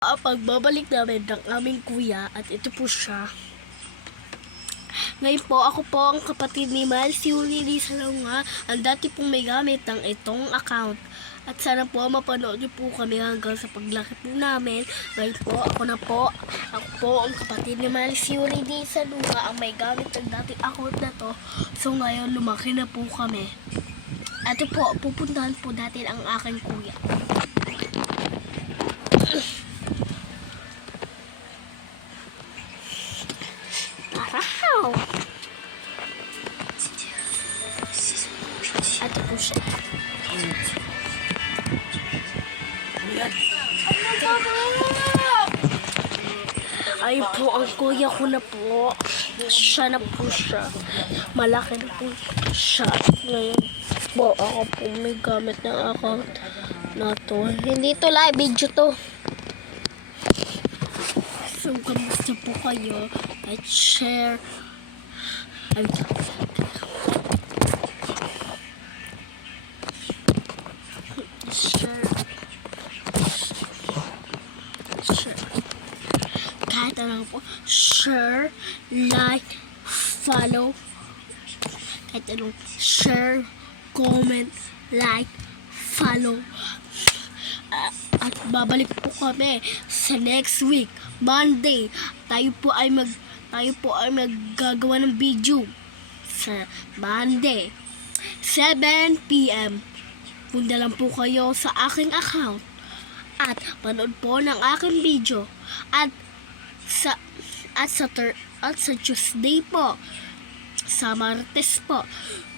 Pagbabalik namin ng aming kuya at ito po siya. Ngayon po, ako po ang kapatid ni Miles Yuli Salonga, ang dati pong may gamit ng itong account. At sana po mapanood niyo po kami hanggang sa paglaki po namin. Ngayon po, ako po ang kapatid ni Miles Yuli Salonga, ang may gamit ng dati account na to. So ngayon, lumaki na po kami. At ito po, pupuntahan po natin ang aking kuya. Wow! Ito po siya. Ayun po, ang kuya ko na po. Siya na po siya. Malaki na po siya. Ngayon po, ako po may gamit ng account na to. Hindi to live, video to. So, kamusta po kayo? At share. Kahit ano po. Share, like, follow. Kahit ano. Share, comment, like, follow. At babalik po kami sa next week, Monday. Tayo po ay maggagawa ng video sa Monday, 7 PM. Punta lang po kayo sa aking account at panood po ng aking video. At sa Tuesday po, sa Martes po,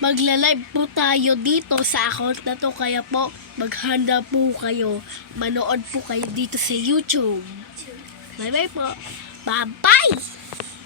magla-live po tayo dito sa account na to. Kaya po, maghanda po kayo. Manood po kayo dito sa YouTube. Bye-bye po. Bye-bye!